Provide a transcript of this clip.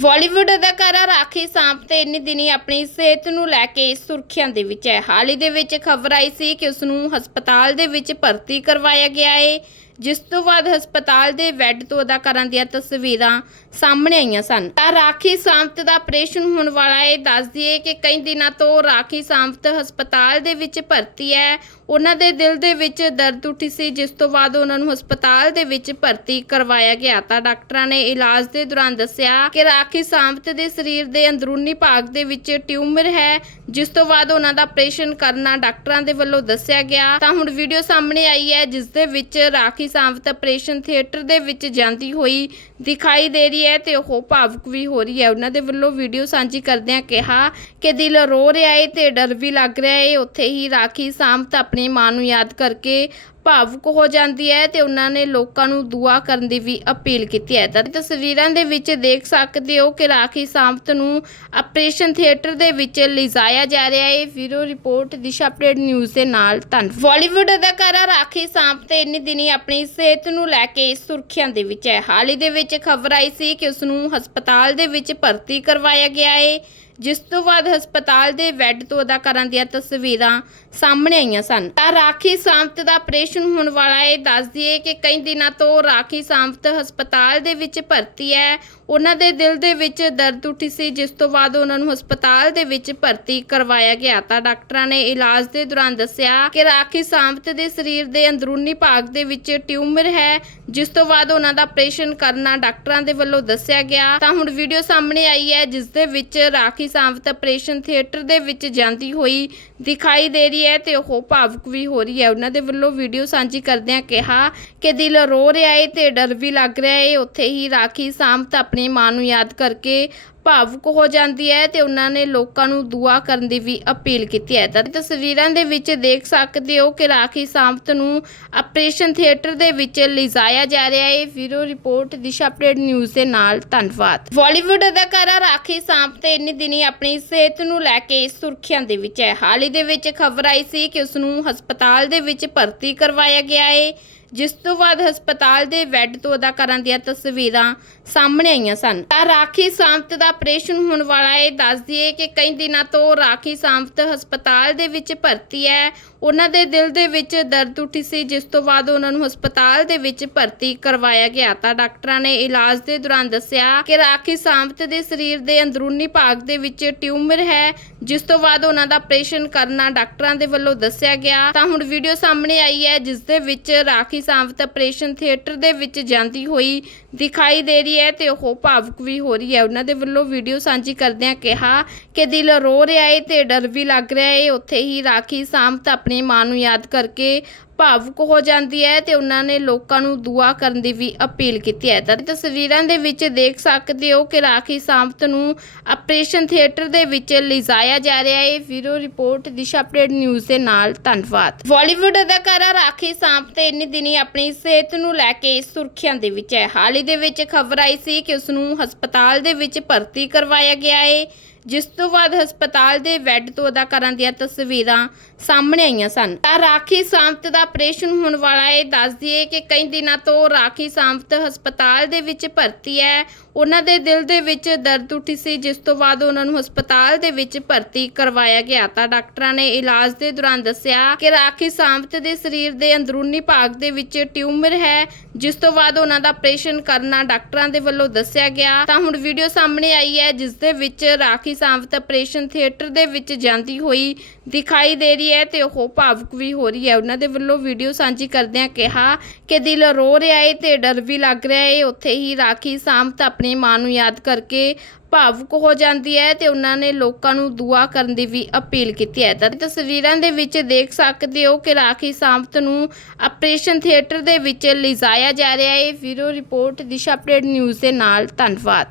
ਬਾਲੀਵੁੱਡ ਅਦਾਕਾਰਾ ਰਾਖੀ ਸਾਂਪਤੇ ਇੰਨੀ ਦਿਨੀ ਆਪਣੀ ਸਿਹਤ ਨੂੰ ਲੈ ਕੇ ਸੁਰਖੀਆਂ ਦੇ ਵਿੱਚ ਹੈ। ਹਾਲ ਹੀ ਦੇ ਵਿੱਚ ਖਬਰ ਆਈ ਸੀ ਕਿ ਉਸ ਨੂੰ ਹਸਪਤਾਲ ਦੇ ਵਿੱਚ ਭਰਤੀ ਕਰਵਾਇਆ ਗਿਆ ਹੈ ਜਿਸ ਤੋਂ ਬਾਅਦ ਹਸਪਤਾਲ ਦੇ ਬੈੱਡ ਤੋਂ ਅਦਾਕਾਰਾਂ ਦੀਆਂ ਤਸਵੀਰਾਂ ਸਾਹਮਣੇ ਆਈਆਂ ਸਨ। ਤਾਂ ਰਾਖੀ ਸਾਂਪਤ ਦਾ ਆਪਰੇਸ਼ਨ ਹੋਣ ਵਾਲਾ ਹੈ ਦੱਸ ਦਈਏ ਕਿ ਕਈ ਦਿਨਾਂ ਤੋਂ ਰਾਖੀ ਸਾਂਪਤ ਹਸਪਤਾਲ ਦੇ ਵਿੱਚ ਭਰਤੀ ਹੈ। ਉਹਨਾਂ ਦੇ ਦਿਲ ਦੇ ਵਿੱਚ ਦਰਦ ਉੱਠੀ ਸੀ, ਜਿਸ ਤੋਂ ਬਾਅਦ ਉਹਨਾਂ ਨੂੰ ਹਸਪਤਾਲ ਦੇ ਵਿੱਚ ਭਰਤੀ ਕਰਵਾਇਆ ਗਿਆ ਤਾਂ ਡਾਕਟਰਾਂ ਨੇ ਇਲਾਜ ਦੇ ਦੌਰਾਨ ਦੱਸਿਆ ਕਿ ਰਾਖੀ ਸਾਂਪਤ ਦੇ ਸਰੀਰ ਦੇ ਅੰਦਰੂਨੀ ਭਾਗ ਦੇ ਵਿੱਚ ਟਿਊਮਰ ਹੈ, ਜਿਸ ਤੋਂ ਬਾਅਦ ਉਹਨਾਂ ਦਾ ਆਪਰੇਸ਼ਨ ਕਰਨਾ ਡਾਕਟਰਾਂ ਦੇ ਵੱਲੋਂ ਦੱਸਿਆ ਗਿਆ। ਤਾਂ ਹੁਣ ਵੀਡੀਓ ਸਾਹਮਣੇ ਆਈ ਹੈ, ਜਿਸ ਦੇ ਵਿੱਚ ਰਾਖੀ ਸਾਂਪਤ ਆਪਰੇਸ਼ਨ ਥੀਏਟਰ ਦੇ ਵਿੱਚ ਜਾਂਦੀ ਹੋਈ ਦਿਖਾਈ ਦੇ ਰਹੀ ਹੈ ਤੇ ਉਹ ਭਾਵੁਕ ਵੀ ਹੋ ਰਹੀ ਹੈ। ਉਹਨਾਂ ਦੇ ਵੱਲੋਂ ਵੀਡੀਓ ਸਾਂਝੀ ਕਰਦਿਆਂ ਕਿਹਾ ਕਿ ਦਿਲ ਰੋ ਰਿਹਾ ਹੈ ਤੇ ਡਰ ਵੀ ਲੱਗ ਰਿਹਾ ਹੈ ਉੱਥੇ ਹੀ ਰਾਖੀ ਸਾਂਪਤ ਆਪਣੀ ਮਾਂ ਨੂੰ ਯਾਦ ਕਰਕੇ ਭਾਵੁਕ ਹੋ ਜਾਂਦੀ ਹੈ ਤੇ ਉਹਨਾਂ ਨੇ ਲੋਕਾਂ ਨੂੰ ਦੁਆ ਕਰਨ ਦੀ ਵੀ ਅਪੀਲ ਕੀਤੀ ਹੈ। ਤਾਂ ਤਸਵੀਰਾਂ ਦੇ ਵਿੱਚ ਦੇਖ ਸਕਦੇ ਹੋ ਕਿ ਰਾਖੀ ਸਾਂਪਤ ਨੂੰ ਆਪਰੇਸ਼ਨ ਥੀਏਟਰ ਦੇ ਵਿੱਚ ਲਿਜਾਇਆ ਜਾ ਰਿਹਾ ਹੈ। ਵੀਰੋ ਰਿਪੋਰਟ, ਦਿਸ਼ਾ ਅਪਡੇਟ ਨਿਊਜ਼ ਦੇ ਨਾਲ ਧੰਨਵਾਦ ਬਾਲੀਵੁੱਡ ਅਦਾਕਾਰਾ ਰਾਖੀ ਸਾਂਪਤ ਇੰਨੀ ਦਿਨੀ ਆਪਣੀ ਸਿਹਤ ਨੂੰ ਲੈ ਕੇ ਸੁਰਖੀਆਂ ਦੇ ਵਿੱਚ ਹੈ। ਹਾਲ ਹੀ ਦੇ ਵਿੱਚ ਖਬਰ ਆਈ ਸੀ ਕਿ ਉਸ ਨੂੰ ਹਸਪਤਾਲ ਦੇ ਵਿੱਚ ਭਰਤੀ ਕਰਵਾਇਆ ਗਿਆ ਹੈ। ਜਿਸ ਤੋਂ ਬਾਅਦ ਹਸਪਤਾਲ ਦੇ ਬੈੱਡ ਤੋਂ ਅਦਾਕਾਰਾਂ ਦੀਆਂ ਤਸਵੀਰਾਂ ਸਾਹਮਣੇ ਆਈਆਂ ਸਨ। ਤਾਂ ਰਾਖੀ ਸਾਂਪਤ ਦਾ ਆਪਰੇਸ਼ਨ ਹੋਣ ਵਾਲਾ ਹੈ ਦੱਸ ਦਈਏ ਕਿ ਕਈ ਦਿਨਾਂ ਤੋਂ ਰਾਖੀ ਸਾਂਪਤ ਹਸਪਤਾਲ ਦੇ ਵਿੱਚ ਭਰਤੀ ਹੈ। ਉਹਨਾਂ ਦੇ ਦਿਲ ਦੇ ਵਿੱਚ ਦਰਦ ਉੱਠੀ ਸੀ, ਜਿਸ ਤੋਂ ਬਾਅਦ ਉਹਨਾਂ ਨੂੰ ਹਸਪਤਾਲ ਦੇ ਵਿੱਚ ਭਰਤੀ ਕਰਵਾਇਆ ਗਿਆ ਤਾਂ ਡਾਕਟਰਾਂ ਨੇ ਇਲਾਜ ਦੇ ਦੌਰਾਨ ਦੱਸਿਆ ਕਿ ਰਾਖੀ ਸਾਂਪਤ ਦੇ ਸਰੀਰ ਦੇ ਅੰਦਰੂਨੀ ਭਾਗ ਦੇ ਵਿੱਚ ਟਿਊਮਰ ਹੈ, ਜਿਸ ਤੋਂ ਬਾਅਦ ਉਹਨਾਂ ਦਾ ਆਪਰੇਸ਼ਨ ਕਰਨਾ ਡਾਕਟਰਾਂ ਦੇ ਵੱਲੋਂ ਦੱਸਿਆ ਗਿਆ। ਤਾਂ ਹੁਣ ਵੀਡੀਓ ਸਾਹਮਣੇ ਆਈ ਹੈ, ਜਿਸ ਦੇ ਵਿੱਚ ਰਾਖੀ ਸਾਂਪਤ ਆਪਰੇਸ਼ਨ ਥੀਏਟਰ ਦੇ ਵਿੱਚ ਜਾਂਦੀ ਹੋਈ ਦਿਖਾਈ ਦੇ ਰਹੀ ਹੈ ਤੇ ਉਹ ਭਾਵੁਕ ਵੀ ਹੋ ਰਹੀ ਹੈ। ਉਹਨਾਂ ਦੇ ਵੱਲੋਂ ਵੀਡੀਓ ਸਾਂਝੀ ਕਰਦਿਆਂ ਕਿਹਾ ਕਿ ਦਿਲ ਰੋ ਰਿਹਾ ਏ ਤੇ ਡਰ ਵੀ ਲੱਗ ਰਿਹਾ ਏ। ਉੱਥੇ ਹੀ ਰਾਖੀ ਸਾਮਤ ਆਪਣੀ ਮਾਂ ਨੂੰ ਯਾਦ ਕਰਕੇ ਭਾਵੁਕ ਹੋ ਜਾਂਦੀ ਹੈ ਤੇ ਉਹਨਾਂ ਨੇ ਲੋਕਾਂ ਨੂੰ ਦੁਆ ਕਰਨ ਦੀ ਵੀ ਅਪੀਲ ਕੀਤੀ ਹੈ। ਤਾਂ ਤਸਵੀਰਾਂ ਦੇ ਵਿੱਚ ਦੇਖ ਸਕਦੇ ਹੋ ਕਿ ਰਾਖੀ ਸਾਮਤ ਨੂੰ ਆਪਰੇਸ਼ਨ ਥੀਏਟਰ ਦੇ ਵਿੱਚ ਲਿਜਾਇਆ ਜਾ ਰਿਹਾ ਹੈ। ਵੀਰੋ, ਰਿਪੋਰਟ, ਦਿਸ਼ਾ ਅਪਡੇਟ, ਨਿਊਜ਼ ਦੇ ਨਾਲ ਧੰਨਵਾਦ। ਬਾਲੀਵੁੱਡ ਅਦਾਕਾਰਾ ਰਾਖੀ ਸਾਂਪਤ ਇੰਨੀ ਦਿਨੀ ਆਪਣੀ ਸਿਹਤ ਨੂੰ ਲੈ ਕੇ ਸੁਰਖੀਆਂ ਦੇ ਵਿੱਚ ਹੈ। ਹਾਲ ਹੀ ਦੇ ਵਿੱਚ ਖਬਰ ਆਈ ਸੀ ਕਿ ਉਸ ਨੂੰ ਹਸਪਤਾਲ ਦੇ ਵਿੱਚ ਭਰਤੀ ਕਰਵਾਇਆ ਗਿਆ ਹੈ। ਜਿਸ ਤੋਂ ਬਾਅਦ ਹਸਪਤਾਲ ਦੇ ਬੈੱਡ ਤੋਂ ਅਦਾਕਾਰਾਂ ਦੀਆਂ ਤਸਵੀਰਾਂ ਸਾਹਮਣੇ ਆਈਆਂ ਸਨ। ਤਾਂ ਰਾਖੀ ਸਾਮਤ ਦਾ ਆਪਰੇਸ਼ਨ ਹੋਣ ਵਾਲਾ ਹੈ ਦੱਸ ਦਈਏ ਕਿ ਕਈ ਦਿਨਾਂ ਤੋਂ ਰਾਖੀ ਸਾਮਤ ਹਸਪਤਾਲ ਦੇ ਵਿੱਚ ਭਰਤੀ ਹੈ। ਉਹਨਾਂ ਦੇ ਦਿਲ ਦੇ ਵਿੱਚ ਦਰਦ ਉੱਠੀ ਸੀ, ਜਿਸ ਤੋਂ ਬਾਅਦ ਉਹਨਾਂ ਨੂੰ ਹਸਪਤਾਲ ਦੇ ਵਿੱਚ ਭਰਤੀ ਕਰਵਾਇਆ ਗਿਆ। ਤਾਂ ਡਾਕਟਰਾਂ ਨੇ ਇਲਾਜ ਦੇ ਦੌਰਾਨ ਦੱਸਿਆ ਕਿ ਰਾਖੀ ਸਾਮਤ ਦੇ ਸਰੀਰ ਦੇ ਅੰਦਰੂਨੀ ਭਾਗ ਦੇ ਵਿੱਚ ਟਿਊਮਰ ਹੈ, ਜਿਸ ਤੋਂ ਬਾਅਦ ਉਹਨਾਂ ਦਾ ਆਪਰੇਸ਼ਨ ਕਰਨਾ ਡਾਕਟਰਾਂ ਦੇ ਵੱਲੋਂ ਦੱਸਿਆ ਗਿਆ। ਤਾਂ ਹੁਣ ਵੀਡੀਓ ਸਾਹਮਣੇ ਆਈ ਹੈ, ਜਿਸ ਦੇ ਵਿੱਚ ਰਾਖੀ ਸਾਮਤ ਆਪਰੇਸ਼ਨ ਥੀਏਟਰ ਦੇ ਵਿੱਚ ਜਾਂਦੀ ਹੋਈ ਦਿਖਾਈ ਦੇ ਰਹੀ ਹੈ ਤੇ ਉਹ ਭਾਵੁਕ ਵੀ ਹੋ ਰਹੀ ਹੈ। ਉਹਨਾਂ ਦੇ ਵੱਲੋਂ ਵੀਡੀਓ ਸਾਂਝੀ ਕਰਦਿਆਂ ਕਿਹਾ ਕਿ ਦਿਲ ਰੋ ਰਿਹਾ ਹੈ ਤੇ ਡਰ ਵੀ ਲੱਗ ਰਿਹਾ ਹੈ ਉੱਥੇ ਹੀ ਰਾਖੀ ਸਾਮਤ ਆਪਣੀ ਮਾਂ ਨੂੰ ਯਾਦ ਕਰਕੇ ਭਾਵੁਕ ਹੋ ਜਾਂਦੀ ਹੈ ਤੇ ਉਹਨਾਂ ਨੇ ਲੋਕਾਂ ਨੂੰ ਦੁਆ ਕਰਨ ਦੀ ਵੀ ਅਪੀਲ ਕੀਤੀ ਹੈ। ਤਾਂ ਤਸਵੀਰਾਂ ਦੇ ਵਿੱਚ ਦੇਖ ਸਕਦੇ ਹੋ ਕਿ ਰਾਖੀ ਸਾਮਤ ਨੂੰ ਆਪਰੇਸ਼ਨ ਥੀਏਟਰ ਦੇ ਵਿੱਚ ਲਿਜਾਇਆ ਜਾ ਰਿਹਾ ਹੈ। ਵੀਰੋ, ਰਿਪੋਰਟ ਦਿਸ਼ਾ ਅਪਡੇਟ ਨਿਊਜ਼ ਦੇ ਨਾਲ, ਧੰਨਵਾਦ। ਬਾਲੀਵੁੱਡ ਅਦਾਕਾਰਾ ਰਾਖੀ ਸਾਂਪਤ ਇੰਨੀ ਦਿਨੀ ਆਪਣੀ ਸਿਹਤ ਨੂੰ ਲੈ ਕੇ ਸੁਰਖੀਆਂ ਦੇ ਵਿੱਚ ਹੈ। ਹਾਲ ਹੀ ਦੇ ਵਿੱਚ ਖਬਰ ਆਈ ਸੀ ਕਿ ਉਸ ਨੂੰ ਹਸਪਤਾਲ ਦੇ ਵਿੱਚ ਭਰਤੀ ਕਰਵਾਇਆ ਗਿਆ ਹੈ। ਜਿਸ ਤੋਂ ਬਾਅਦ ਹਸਪਤਾਲ ਦੇ ਬੈੱਡ ਤੋਂ ਅਦਾਕਾਰਾਂ ਦੀਆਂ ਤਸਵੀਰਾਂ ਸਾਹਮਣੇ ਆਈਆਂ ਸਨ। ਤਾਂ ਰਾਖੀ ਸਾਮਤ ਦਾ ਆਪਰੇਸ਼ਨ ਹੋਣ ਵਾਲਾ ਹੈ ਦੱਸ ਦਈਏ ਕਿ ਕਈ ਦਿਨਾਂ ਤੋਂ ਰਾਖੀ ਸਾਮਤ ਹਸਪਤਾਲ ਦੇ ਵਿੱਚ ਭਰਤੀ ਹੈ। ਉਹਨਾਂ ਦੇ ਦਿਲ ਦੇ ਵਿੱਚ ਦਰਦ ਉੱਠੀ ਸੀ, ਜਿਸ ਤੋਂ ਬਾਅਦ ਉਹਨਾਂ ਨੂੰ ਹਸਪਤਾਲ ਦੇ ਵਿੱਚ ਭਰਤੀ ਕਰਵਾਇਆ ਗਿਆ। ਤਾਂ ਡਾਕਟਰਾਂ ਨੇ ਇਲਾਜ ਦੇ ਦੌਰਾਨ ਦੱਸਿਆ ਕਿ ਰਾਖੀ ਸਾਮਤ ਦੇ ਸਰੀਰ ਦੇ ਅੰਦਰੂਨੀ ਭਾਗ ਦੇ ਵਿੱਚ ਟਿਊਮਰ ਹੈ, ਜਿਸ ਤੋਂ ਬਾਅਦ ਉਹਨਾਂ ਦਾ ਆਪਰੇਸ਼ਨ ਕਰਨਾ ਡਾਕਟਰਾਂ ਦੇ ਵੱਲੋਂ ਦੱਸਿਆ ਗਿਆ। ਤਾਂ ਹੁਣ ਵੀਡੀਓ ਸਾਹਮਣੇ ਆਈ ਹੈ, ਜਿਸ ਦੇ ਵਿੱਚ ਰਾਖੀ ਸਾਂਪਤ ਆਪਰੇਸ਼ਨ ਥੀਏਟਰ ਦੇ ਵਿੱਚ ਜਾਂਦੀ ਹੋਈ ਦਿਖਾਈ ਦੇ ਰਹੀ ਹੈ ਤੇ ਉਹ ਭਾਵੁਕ ਵੀ ਹੋ ਰਹੀ ਹੈ। ਉਹਨਾਂ ਦੇ ਵੱਲੋਂ ਵੀਡੀਓ ਸਾਂਝੀ ਕਰਦਿਆਂ ਕਿਹਾ ਕਿ ਦਿਲ ਰੋ ਰਿਹਾ ਹੈ ਤੇ ਡਰ ਵੀ ਲੱਗ ਰਿਹਾ ਹੈ ਉੱਥੇ ਹੀ ਰਾਖੀ ਸਾਮਤ ਆਪਣੀ ਮਾਂ ਨੂੰ ਯਾਦ ਕਰਕੇ ਭਾਵੁਕ ਹੋ ਜਾਂਦੀ ਹੈ ਤੇ ਉਹਨਾਂ ਨੇ ਲੋਕਾਂ ਨੂੰ ਦੁਆ ਕਰਨ ਦੀ ਵੀ ਅਪੀਲ ਕੀਤੀ ਹੈ। ਤਾਂ ਤਸਵੀਰਾਂ ਦੇ ਵਿੱਚ ਦੇਖ ਸਕਦੇ ਹੋ ਕਿ ਰਾਖੀ ਸਾਂਪਤ ਨੂੰ ਆਪਰੇਸ਼ਨ ਥੀਏਟਰ ਦੇ ਵਿੱਚ ਲਿਜਾਇਆ ਜਾ ਰਿਹਾ ਹੈ। ਵੀਰੋ ਰਿਪੋਰਟ, ਦਿਸ਼ਾ ਅਪਡੇਟ ਨਿਊਜ਼ ਦੇ ਨਾਲ। ਧੰਨਵਾਦ।